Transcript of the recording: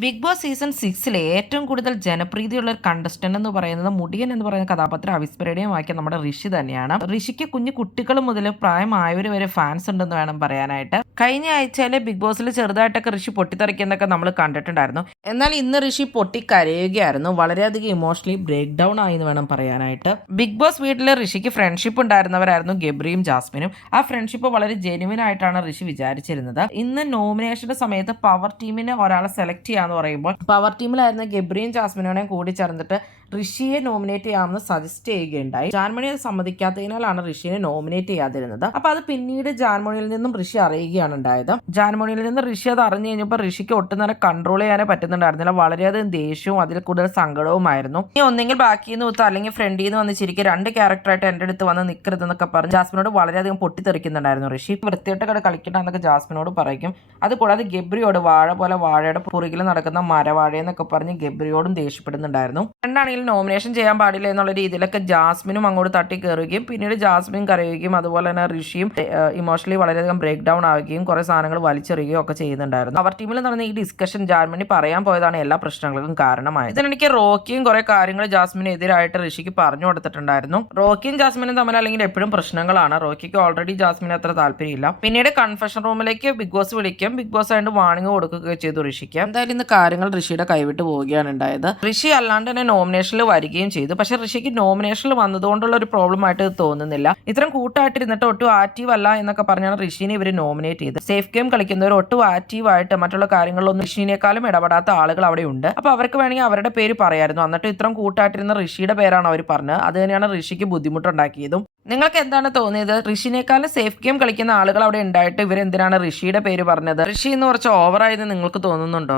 Big boss season 6-ലെ ഏറ്റവും കൂടുതൽ ജനപ്രീതിയുള്ള ഒരു കണ്ടസ്റ്റന്റ് എന്ന് പറയുന്നത് മുടിയൻ എന്ന് പറയുന്ന കഥാപാത്രം അവിസ്മരണീയമാക്കിയ നമ്മുടെ ഋഷി തന്നെയാണ്. ഋഷിക്ക് കുഞ്ഞു കുട്ടികൾ മുതൽ പ്രായമായവർ വരെ ഫാൻസ് ഉണ്ടെന്ന് വേണം പറയാനായിട്ട്. കഴിഞ്ഞ ആഴ്ചയിലെ ബിഗ് ബോസിൽ ചെറുതായിട്ടൊക്കെ ഋഷി പൊട്ടിത്തെറിക്കുന്നൊക്കെ നമ്മൾ കണ്ടിട്ടുണ്ടായിരുന്നു. എന്നാൽ ഇന്ന് ഋഷി പൊട്ടിക്കരയുകയായിരുന്നു. വളരെയധികം ഇമോഷണലി ബ്രേക്ക് ഡൗൺ ആയി എന്ന് വേണം പറയാനായിട്ട്. ബിഗ് ബോസ് വീട്ടിൽ ഋഷിക്ക് ഫ്രണ്ട്ഷിപ്പ് ഉണ്ടായിരുന്നവരായിരുന്നു ഗബ്രിയും ജാസ്മിനും. ആ ഫ്രണ്ട്ഷിപ്പ് വളരെ ജെനുവിൻ ആയിട്ടാണ് ഋഷി വിചാരിച്ചിരുന്നത്. ഇന്ന് നോമിനേഷന്റെ സമയത്ത് പവർ ടീമിന് ഒരാളെ സെലക്ട് ചെയ്യാന്ന് പറയുമ്പോൾ പവർ ടീമിലായിരുന്ന ഗബ്രിയും ജാസ്മിനോടെയും കൂടി ചേർന്നിട്ട് ഋഷിയെ നോമിനേറ്റ് ചെയ്യാമെന്ന് സജസ്റ്റ് ചെയ്യുകയുണ്ടായി. ജാൻമണി അത് സമ്മതിക്കാത്തതിനാലാണ് ഋഷിയെ നോമിനേറ്റ് ചെയ്യാതിരുന്നത്. അപ്പൊ അത് പിന്നീട് ജാൻമണിയിൽ നിന്നും ഋഷി അറിയുകയാണ് ഉണ്ടായത്. ജാൻമണിയിൽ നിന്ന് ഋഷി അത് അറിഞ്ഞു കഴിഞ്ഞപ്പോൾ ഋഷിക്ക് ഒട്ടും തന്നെ കൺട്രോൾ ചെയ്യാനേ പറ്റുന്നുണ്ടായിരുന്നില്ല. വളരെയധികം ദേഷ്യവും അതിൽ കൂടുതൽ സങ്കടവുമായിരുന്നു. നീ ഒന്നെങ്കിൽ ബാക്കിൽ നിന്ന് കുത്ത് അല്ലെങ്കിൽ ഫ്രണ്ടിൽ നിന്ന് വന്ന് ചിരിക്കുക, രണ്ട് ക്യാരക്ടറായിട്ട് എൻ്റെ അടുത്ത് വന്ന് നിൽക്കരുതെന്നൊക്കെ പറഞ്ഞ് ജാസ്മിനോട് വളരെയധികം പൊട്ടിത്തെറിക്കുന്നുണ്ടായിരുന്നു ഋഷി. വൃത്തിയായിട്ട് കട കളിക്കണ്ട എന്നൊക്കെ ജാസ്മിനോട് പറയും. അതുകൂടാതെ ഗബ്രിയോട് വാഴ പോലെ വാഴയുടെ പുറകിൽ നടക്കുന്ന മരവാഴ എന്നൊക്കെ പറഞ്ഞ് ഗബ്രിയോടും ദേഷ്യപ്പെടുന്നുണ്ടായിരുന്നു. രണ്ടാണെങ്കിലും നോമിനേഷൻ ചെയ്യാൻ പാടില്ല എന്നുള്ള രീതിയിലൊക്കെ ജാസ്മിനും അങ്ങോട്ട് തട്ടി കയറുകയും പിന്നീട് ജാസ്മിൻ കരയുകയും അതുപോലെ തന്നെ ഋഷിയും ഇമോഷണലി വളരെയധികം ബ്രേക്ക് ഡൗൺ ആവുകയും കുറെ സാധനങ്ങൾ വലിച്ചെറിയുകയും ഒക്കെ ചെയ്യുന്നുണ്ടായിരുന്നു. അവർ ടീമിൽ നടന്ന ഈ ഡിസ്കഷൻ ജാൻമണി പറയാൻ പോയതാണ് എല്ലാ പ്രശ്നങ്ങൾക്കും കാരണമായത്. ഇതിനിടയ്ക്ക് റോക്കിയും കുറെ കാര്യങ്ങൾ ജാസ്മിനെതിരായിട്ട് ഋഷിക്ക് പറഞ്ഞു കൊടുത്തിട്ടുണ്ടായിരുന്നു. റോക്കിയും ജാസ്മിനും തമ്മിൽ അല്ലെങ്കിൽ എപ്പോഴും പ്രശ്നങ്ങളാണ്. റോക്കിക്ക് ഓൾറെഡി ജാസ്മിന് അത്ര താല്പര്യമില്ല. പിന്നീട് കൺഫെഷൻ റൂമിലേക്ക് ബിഗ് ബോസ് വിളിക്കും. ബിഗ് ബോസ് ആയിട്ട് വാണിംഗ് കൊടുക്കുകയും ചെയ്തു ഋഷിക്ക്. എന്തായാലും ഇന്ന് കാര്യങ്ങൾ ഋഷിയുടെ കൈവിട്ട് പോവുകയാണ് ഉണ്ടായത്. ഋഷി അല്ലാണ്ട് തന്നെ നോമിനേഷനിൽ വരികയും ചെയ്തു. പക്ഷെ ഋഷിക്ക് നോമിനേഷനിൽ വന്നതുകൊണ്ടുള്ള ഒരു പ്രോബ്ലം ആയിട്ട് തോന്നുന്നില്ല. ഇത്തരം കൂട്ടായിട്ടിരുന്നിട്ട് ഒട്ടും ആക്റ്റീവ് അല്ല എന്നൊക്കെ പറഞ്ഞാണ് ഋഷിനെ ഇവർ നോമിനേറ്റ് ചെയ്തത്. സേഫ് ഗെയിം കളിക്കുന്നവർ ഒട്ടും ആക്റ്റീവ് ആയിട്ട് മറ്റുള്ള കാര്യങ്ങളിലൊന്നും ഋഷിനേക്കാളും ഇടപെടാത്ത ആളുകൾ അവിടെ ഉണ്ട്. അപ്പൊ അവർക്ക് വേണമെങ്കിൽ അവരുടെ പേര് പറയായിരുന്നു. എന്നിട്ട് ഇത്രയും കൂട്ടായിട്ടിരുന്ന ഋഷിയുടെ പേരാണ് അവർ പറഞ്ഞത്. അത് തന്നെയാണ് ഋഷിക്ക് ബുദ്ധിമുട്ടുണ്ടാക്കിയതും. നിങ്ങൾക്ക് എന്താണ് തോന്നിയത്? ഋഷിനേക്കാളും സേഫ് ഗെയിം കളിക്കുന്ന ആളുകൾ അവിടെ ഉണ്ടായിട്ട് ഇവരെന്തിനാണ് ഋഷിയുടെ പേര് പറഞ്ഞത്? ഋഷി എന്ന് കുറച്ച് ഓവറായെന്ന് നിങ്ങൾക്ക് തോന്നുന്നുണ്ടോ?